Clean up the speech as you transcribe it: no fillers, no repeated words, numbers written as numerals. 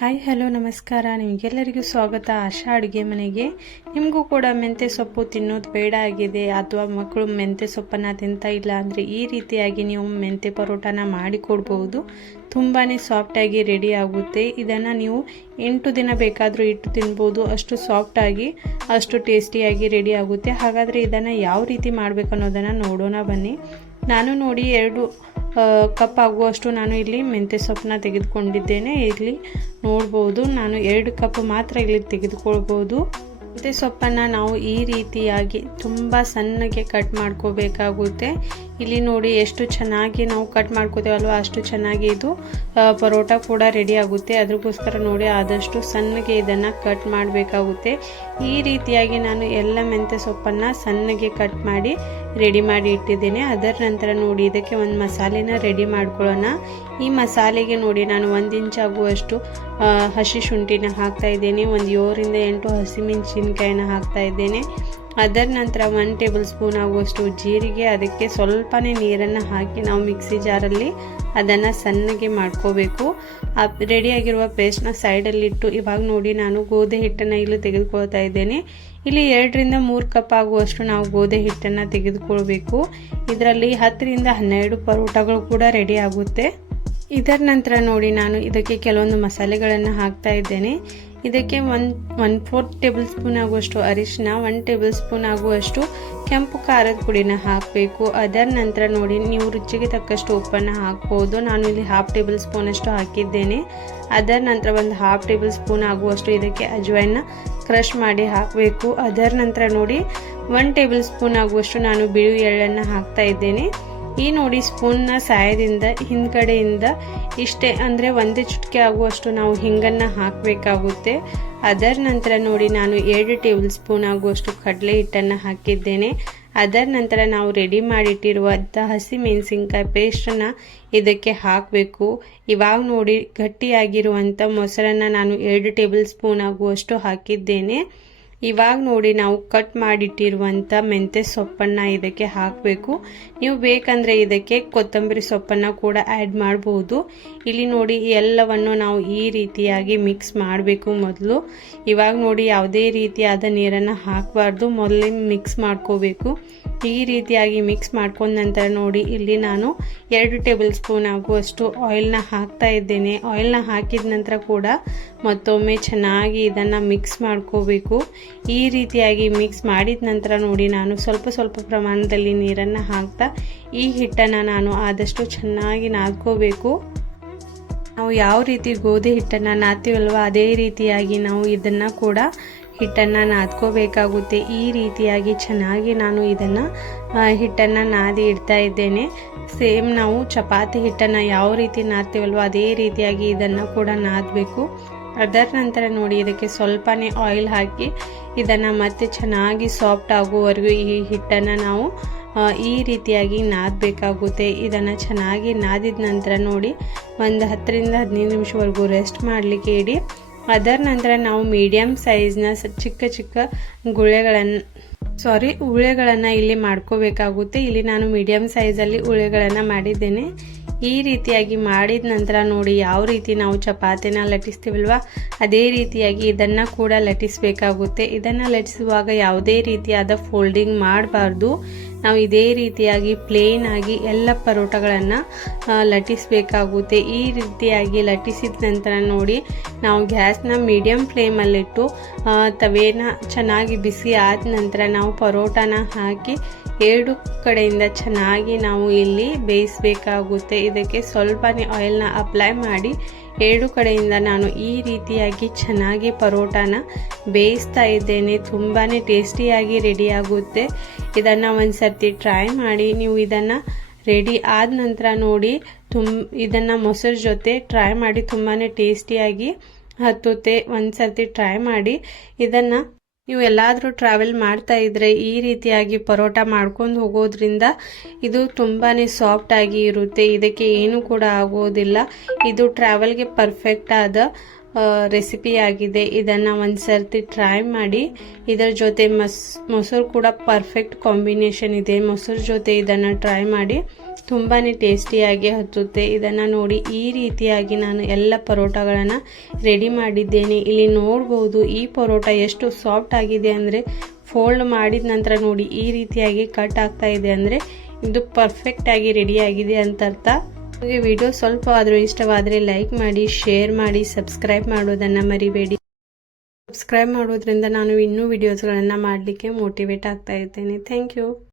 Hi hello ನಮಸ್ಕಾರ. ನಿಮಗೆಲ್ಲರಿಗೂ ಸ್ವಾಗತ ಆಶಾ ಅಡುಗೆ ಮನೆಗೆ. ನಿಮಗೂ ಕೂಡ ಮೆಂತ್ಯ ಸೊಪ್ಪು ತಿನ್ನೋದು ಬೇಡ ಆಗಿದೆ ಅಥವಾ ಮಕ್ಕಳು ಮೆಂತ್ಯ ಸೊಪ್ಪನ್ನು ತಿಂತಾ ಇಲ್ಲ ಅಂದರೆ ಈ ರೀತಿಯಾಗಿ ನೀವು ಮೆಂತ್ಯ ಪರೋಟಾನ ಮಾಡಿಕೊಡ್ಬೋದು. ತುಂಬಾ ಸಾಫ್ಟಾಗಿ ರೆಡಿ ಆಗುತ್ತೆ. ಇದನ್ನು ನೀವು 8 ದಿನ ಬೇಕಾದರೂ ಇಟ್ಟು ತಿನ್ಬೋದು. ಅಷ್ಟು ಸಾಫ್ಟಾಗಿ ಅಷ್ಟು ಟೇಸ್ಟಿಯಾಗಿ ರೆಡಿ ಆಗುತ್ತೆ. ಹಾಗಾದರೆ ಇದನ್ನು ಯಾವ ರೀತಿ ಮಾಡಬೇಕು ಅನ್ನೋದನ್ನು ನೋಡೋಣ ಬನ್ನಿ. ನಾನು ನೋಡಿ 2 ಕಪ್ ಆಗುವಷ್ಟು ನಾನು ಇಲ್ಲಿ ಮೆಂತ್ಯ ಸೊಪ್ಪನ್ನ ತೆಗೆದುಕೊಂಡಿದ್ದೇನೆ. ಇಲ್ಲಿ ನೋಡ್ಬೋದು, ನಾನು 2 ಕಪ್ ಮಾತ್ರ ಇಲ್ಲಿ ತೆಗೆದುಕೊಳ್ಬೋದು. ಮೆಂತ್ಯ ಸೊಪ್ಪನ್ನು ನಾವು ಈ ರೀತಿಯಾಗಿ ತುಂಬ ಸಣ್ಣಗೆ ಕಟ್ ಮಾಡ್ಕೋಬೇಕಾಗುತ್ತೆ. ಇಲ್ಲಿ ನೋಡಿ ಎಷ್ಟು ಚೆನ್ನಾಗಿ ನಾವು ಕಟ್ ಮಾಡ್ಕೋತೇವಲ್ವ ಅಷ್ಟು ಚೆನ್ನಾಗಿ ಇದು ಪರೋಟ ಕೂಡ ರೆಡಿ ಆಗುತ್ತೆ. ಅದಕ್ಕೋಸ್ಕರ ನೋಡಿ ಆದಷ್ಟು ಸಣ್ಣಗೆ ಇದನ್ನು ಕಟ್ ಮಾಡಬೇಕಾಗುತ್ತೆ. ಈ ರೀತಿಯಾಗಿ ನಾನು ಎಲ್ಲ ಮೆಂತ್ಯ ಸೊಪ್ಪನ್ನು ಸಣ್ಣಗೆ ಕಟ್ ಮಾಡಿ ರೆಡಿ ಮಾಡಿ ಇಟ್ಟಿದ್ದೇನೆ. ಅದರ ನಂತರ ನೋಡಿ ಇದಕ್ಕೆ ಒಂದು ಮಸಾಲೆನ ರೆಡಿ ಮಾಡ್ಕೊಳ್ಳೋಣ. ಈ ಮಸಾಲೆಗೆ ನೋಡಿ ನಾನು 1 ಇಂಚ್ ಆಗುವಷ್ಟು ಹಸಿ ಶುಂಠಿನ ಹಾಕ್ತಾ ಇದ್ದೇನೆ. ಒಂದು 7 ರಿಂದ 8 ಹಸಿಮೆಣಸಿನಕಾಯಿನ ಹಾಕ್ತಾ ಇದ್ದೇನೆ. ಅದರ ನಂತರ 1 ಟೇಬಲ್ ಸ್ಪೂನ್ ಆಗುವಷ್ಟು ಜೀರಿಗೆ, ಅದಕ್ಕೆ ಸ್ವಲ್ಪನೇ ನೀರನ್ನು ಹಾಕಿ ನಾವು ಮಿಕ್ಸಿ ಜಾರಲ್ಲಿ ಅದನ್ನು ಸಣ್ಣಗೆ ಮಾಡ್ಕೋಬೇಕು. ರೆಡಿಯಾಗಿರುವ ಪೇಸ್ಟ್ನ ಸೈಡಲ್ಲಿಟ್ಟು ಇವಾಗ ನೋಡಿ ನಾನು ಗೋಧಿ ಹಿಟ್ಟನ್ನು ಇಲ್ಲಿ ತೆಗೆದುಕೊಳ್ತಾ ಇದ್ದೇನೆ. ಇಲ್ಲಿ 2 ರಿಂದ 3 ಕಪ್ ಆಗುವಷ್ಟು ನಾವು ಗೋಧಿ ಹಿಟ್ಟನ್ನು ತೆಗೆದುಕೊಳ್ಬೇಕು. ಇದರಲ್ಲಿ 10 ರಿಂದ 12 ಪರೋಟಗಳು ಕೂಡ ರೆಡಿ ಆಗುತ್ತೆ. ಇದರ ನಂತರ ನೋಡಿ ನಾನು ಇದಕ್ಕೆ ಕೆಲವೊಂದು ಮಸಾಲೆಗಳನ್ನು ಹಾಕ್ತಾ ಇದ್ದೇನೆ. ಇದಕ್ಕೆ 1/4 ಟೇಬಲ್ ಸ್ಪೂನ್ ಆಗುವಷ್ಟು ಅರಿಶಿನ, 1 ಟೇಬಲ್ ಸ್ಪೂನ್ ಆಗುವಷ್ಟು ಕೆಂಪು ಖಾರದ ಪುಡಿನ ಹಾಕಬೇಕು. ಅದರ ನಂತರ ನೋಡಿ ನೀವು ರುಚಿಗೆ ತಕ್ಕಷ್ಟು ಉಪ್ಪನ್ನು ಹಾಕ್ಬೋದು. ನಾನು ಇಲ್ಲಿ 1/2 ಟೇಬಲ್ ಸ್ಪೂನ್ ಅಷ್ಟು ಹಾಕಿದ್ದೇನೆ. ಅದರ ನಂತರ ಒಂದು 1/2 ಟೇಬಲ್ ಸ್ಪೂನ್ ಆಗುವಷ್ಟು ಇದಕ್ಕೆ ಅಜ್ವೈನ ಕ್ರಷ್ ಮಾಡಿ ಹಾಕಬೇಕು. ಅದರ ನಂತರ ನೋಡಿ 1 ಟೇಬಲ್ ಸ್ಪೂನ್ ಆಗುವಷ್ಟು ನಾನು ಬಿಳಿ ಎಳ್ಳನ್ನು ಹಾಕ್ತಾ ಇದ್ದೇನೆ. ಈ ನೋಡಿ ಸ್ಪೂನ್ನ ಸಹಾಯದಿಂದ ಹಿಂದ್ಗಡೆಯಿಂದ ಇಷ್ಟೇ ಅಂದರೆ 1 ಚುಟುಕೆ ಆಗುವಷ್ಟು ನಾವು ಹಿಂಗನ್ನು ಹಾಕಬೇಕಾಗುತ್ತೆ. ಅದರ ನಂತರ ನೋಡಿ ನಾನು 2 ಟೇಬಲ್ ಸ್ಪೂನ್ ಆಗುವಷ್ಟು ಕಡಲೆ ಹಿಟ್ಟನ್ನು ಹಾಕಿದ್ದೇನೆ. ಅದರ ನಂತರ ನಾವು ರೆಡಿ ಮಾಡಿಟ್ಟಿರುವಂಥ ಹಸಿ ಮೆಣಸಿನ್ಕಾಯಿ ಪೇಸ್ಟನ್ನು ಇದಕ್ಕೆ ಹಾಕಬೇಕು. ಇವಾಗ ನೋಡಿ ಗಟ್ಟಿಯಾಗಿರುವಂಥ ಮೊಸರನ್ನು ನಾನು 2 ಟೇಬಲ್ ಸ್ಪೂನ್ ಆಗುವಷ್ಟು ಹಾಕಿದ್ದೇನೆ. ಇವಾಗ ನೋಡಿ ನಾವು ಕಟ್ ಮಾಡಿಟ್ಟಿರುವಂಥ ಮೆಂತ್ಯ ಸೊಪ್ಪನ್ನು ಇದಕ್ಕೆ ಹಾಕಬೇಕು. ನೀವು ಬೇಕಂದರೆ ಇದಕ್ಕೆ ಕೊತ್ತಂಬರಿ ಸೊಪ್ಪನ್ನು ಕೂಡ ಆ್ಯಡ್ ಮಾಡಬಹುದು. ಇಲ್ಲಿ ನೋಡಿ ಎಲ್ಲವನ್ನು ನಾವು ಈ ರೀತಿಯಾಗಿ ಮಿಕ್ಸ್ ಮಾಡಬೇಕು. ಮೊದಲು ಇವಾಗ ನೋಡಿ ಯಾವುದೇ ರೀತಿಯಾದ ನೀರನ್ನು ಹಾಕಬಾರ್ದು, ಮೊದಲೇ ಮಿಕ್ಸ್ ಮಾಡ್ಕೋಬೇಕು. ಈ ರೀತಿಯಾಗಿ ಮಿಕ್ಸ್ ಮಾಡ್ಕೊಂಡ ನಂತರ ನೋಡಿ ಇಲ್ಲಿ ನಾನು 2 ಟೇಬಲ್ ಸ್ಪೂನ್ ಆಗುವಷ್ಟು ಆಯಿಲ್ನ ಹಾಕ್ತಾ ಇದ್ದೇನೆ. ಆಯಿಲ್ನ ಹಾಕಿದ ನಂತರ ಕೂಡ ಮತ್ತೊಮ್ಮೆ ಚೆನ್ನಾಗಿ ಇದನ್ನು ಮಿಕ್ಸ್ ಮಾಡ್ಕೋಬೇಕು. ಈ ರೀತಿಯಾಗಿ ಮಿಕ್ಸ್ ಮಾಡಿದ ನಂತರ ನೋಡಿ ನಾನು ಸ್ವಲ್ಪ ಪ್ರಮಾಣದಲ್ಲಿ ನೀರನ್ನು ಹಾಕ್ತಾ ಈ ಹಿಟ್ಟನ್ನು ನಾನು ಆದಷ್ಟು ಚೆನ್ನಾಗಿ ನಾದ್ಕೋಬೇಕು. ನಾವು ಯಾವ ರೀತಿ ಗೋಧಿ ಹಿಟ್ಟನ್ನು ನಾದ್ತೀವಲ್ವ ಅದೇ ರೀತಿಯಾಗಿ ನಾವು ಇದನ್ನು ಕೂಡ ಹಿಟ್ಟನ್ನು ನಾದ್ಕೋಬೇಕಾಗುತ್ತೆ. ಈ ರೀತಿಯಾಗಿ ಚೆನ್ನಾಗಿ ನಾನು ಇದನ್ನು ಹಿಟ್ಟನ್ನು ನಾದಿ ಇಡ್ತಾ ಇದ್ದೇನೆ. ಸೇಮ್ ನಾವು ಚಪಾತಿ ಹಿಟ್ಟನ್ನು ಯಾವ ರೀತಿ ನಾದ್ತೀವಲ್ವ ಅದೇ ರೀತಿಯಾಗಿ ಇದನ್ನು ಕೂಡ ನಾದಬೇಕು. ಅದರ ನಂತರ ನೋಡಿ ಇದಕ್ಕೆ ಸ್ವಲ್ಪನೇ ಆಯಿಲ್ ಹಾಕಿ ಇದನ್ನು ಮತ್ತೆ ಚೆನ್ನಾಗಿ ಸಾಫ್ಟ್ ಆಗುವವರೆಗೂ ಈ ಹಿಟ್ಟನ್ನು ನಾವು ಈ ರೀತಿಯಾಗಿ ನಾದಬೇಕಾಗುತ್ತೆ. ಇದನ್ನು ಚೆನ್ನಾಗಿ ನಾದಿದ ನಂತರ ನೋಡಿ ಒಂದು 10 ರಿಂದ 15 ನಿಮಿಷವರೆಗೂ ರೆಸ್ಟ್ ಮಾಡಲಿಕ್ಕೆ ಇಡಿ. ಅದರ ನಂತರ ನಾವು ಮೀಡಿಯಮ್ ಸೈಜ್ನ ಚಿಕ್ಕ ಉಳ್ಳೆಗಳನ್ನು ಇಲ್ಲಿ ಮಾಡ್ಕೋಬೇಕಾಗುತ್ತೆ. ಇಲ್ಲಿ ನಾನು ಮೀಡಿಯಮ್ ಸೈಜಲ್ಲಿ ಉಳ್ಳೆಗಳನ್ನು ಮಾಡಿದ್ದೇನೆ. ಈ ರೀತಿಯಾಗಿ ಮಾಡಿದ ನಂತರ ನೋಡಿ ಯಾವ ರೀತಿ ನಾವು ಚಪಾತಿನ ಲಟ್ಟಿಸ್ತೀವಲ್ವ ಅದೇ ರೀತಿಯಾಗಿ ಇದನ್ನು ಕೂಡ ಲಟ್ಟಿಸಬೇಕಾಗುತ್ತೆ. ಇದನ್ನು ಲಟ್ಟಿಸುವಾಗ ಯಾವುದೇ ರೀತಿಯಾದ ಫೋಲ್ಡಿಂಗ್ ಮಾಡಬಾರ್ದು. ನಾವು ಇದೇ ರೀತಿಯಾಗಿ ಪ್ಲೇನ್ ಆಗಿ ಎಲ್ಲ ಪರೋಟಗಳನ್ನು ಲಟ್ಟಿಸಬೇಕಾಗುತ್ತೆ. ಈ ರೀತಿಯಾಗಿ ಲಟ್ಟಿಸಿದ ನಂತರ ನೋಡಿ ನಾವು ಗ್ಯಾಸ್ನ ಮೀಡಿಯಮ್ ಫ್ಲೇಮಲ್ಲಿಟ್ಟು ತವೇನ ಚೆನ್ನಾಗಿ ಬಿಸಿ ಆದ ನಂತರ ನಾವು ಪರೋಟಾನ ಹಾಕಿ 2 ಕಡೆಯಿಂದ ಚೆನ್ನಾಗಿ ನಾವು ಇಲ್ಲಿ ಬೇಯಿಸಬೇಕಾಗುತ್ತೆ. ಇದಕ್ಕೆ ಸ್ವಲ್ಪನೇ ಆಯಿಲ್ನ ಅಪ್ಲೈ ಮಾಡಿ 2 ಕಡೆಯಿಂದ ನಾನು ಈ ರೀತಿಯಾಗಿ ಚೆನ್ನಾಗಿ ಪರೋಟಾನ ಬೇಯಿಸ್ತಾ ಇದ್ದೇನೆ. ತುಂಬಾ ಟೇಸ್ಟಿಯಾಗಿ ರೆಡಿ ಆಗುತ್ತೆ. ಇದನ್ನು ಒಂದು ಸರ್ತಿ ಟ್ರೈ ಮಾಡಿ. ನೀವು ಇದನ್ನು ರೆಡಿ ಆದ ನಂತರ ನೋಡಿ ಇದನ್ನು ಮೊಸರು ಜೊತೆ ಟ್ರೈ ಮಾಡಿ, ತುಂಬಾ ಟೇಸ್ಟಿಯಾಗಿ ಹತ್ತುತ್ತೆ. ಒಂದು ಸರ್ತಿ ಟ್ರೈ ಮಾಡಿ. ಇದನ್ನು ನೀವು ಎಲ್ಲಾದರೂ ಟ್ರಾವೆಲ್ ಮಾಡ್ತಾ ಇದ್ರೆ ಈ ರೀತಿಯಾಗಿ ಪರೋಟ ಮಾಡ್ಕೊಂಡು ಹೋಗೋದ್ರಿಂದ ಇದು ತುಂಬಾ ಸಾಫ್ಟಾಗಿ ಇರುತ್ತೆ. ಇದಕ್ಕೆ ಏನು ಕೂಡ ಆಗೋದಿಲ್ಲ. ಇದು ಟ್ರಾವೆಲ್ಗೆ ಪರ್ಫೆಕ್ಟ್ ಆದ ರೆಸಿಪಿ ಆಗಿದೆ. ಇದನ್ನು ಒಂದು ಸರ್ತಿ ಟ್ರೈ ಮಾಡಿ. ಇದರ ಜೊತೆ ಮೊಸರು ಕೂಡ ಪರ್ಫೆಕ್ಟ್ ಕಾಂಬಿನೇಷನ್ ಇದೆ. ಮೊಸರು ಜೊತೆ ಇದನ್ನು ಟ್ರೈ ಮಾಡಿ. ತುಂಬಾ ಟೇಸ್ಟಿಯಾಗಿ ಹಚ್ಚುತ್ತೆ. ಇದನ್ನು ನೋಡಿ ಈ ರೀತಿಯಾಗಿ ನಾನು ಎಲ್ಲ ಪರೋಟಗಳನ್ನು ರೆಡಿ ಮಾಡಿದ್ದೇನೆ. ಇಲ್ಲಿ ನೋಡ್ಬೋದು ಈ ಪರೋಟ ಎಷ್ಟು ಸಾಫ್ಟ್ ಆಗಿದೆ ಅಂದರೆ ಫೋಲ್ಡ್ ಮಾಡಿದ ನಂತರ ನೋಡಿ ಈ ರೀತಿಯಾಗಿ ಕಟ್ ಆಗ್ತಾ ಇದೆ ಅಂದರೆ ಇದು ಪರ್ಫೆಕ್ಟಾಗಿ ರೆಡಿಯಾಗಿದೆ ಅಂತ ಅರ್ಥ. ನಿಮಗೆ ವಿಡಿಯೋ ಸ್ವಲ್ಪ ಆದರೂ ಇಷ್ಟವಾದರೆ ಲೈಕ್ ಮಾಡಿ, ಶೇರ್ ಮಾಡಿ, ಸಬ್ಸ್ಕ್ರೈಬ್ ಮಾಡೋದನ್ನು ಮರಿಬೇಡಿ. ಸಬ್ಸ್ಕ್ರೈಬ್ ಮಾಡೋದ್ರಿಂದ ನಾನು ಇನ್ನೂ ವಿಡಿಯೋಸ್ಗಳನ್ನು ಮಾಡಲಿಕ್ಕೆ ಮೋಟಿವೇಟ್ ಆಗ್ತಾ ಇರ್ತೇನೆ. Thank you.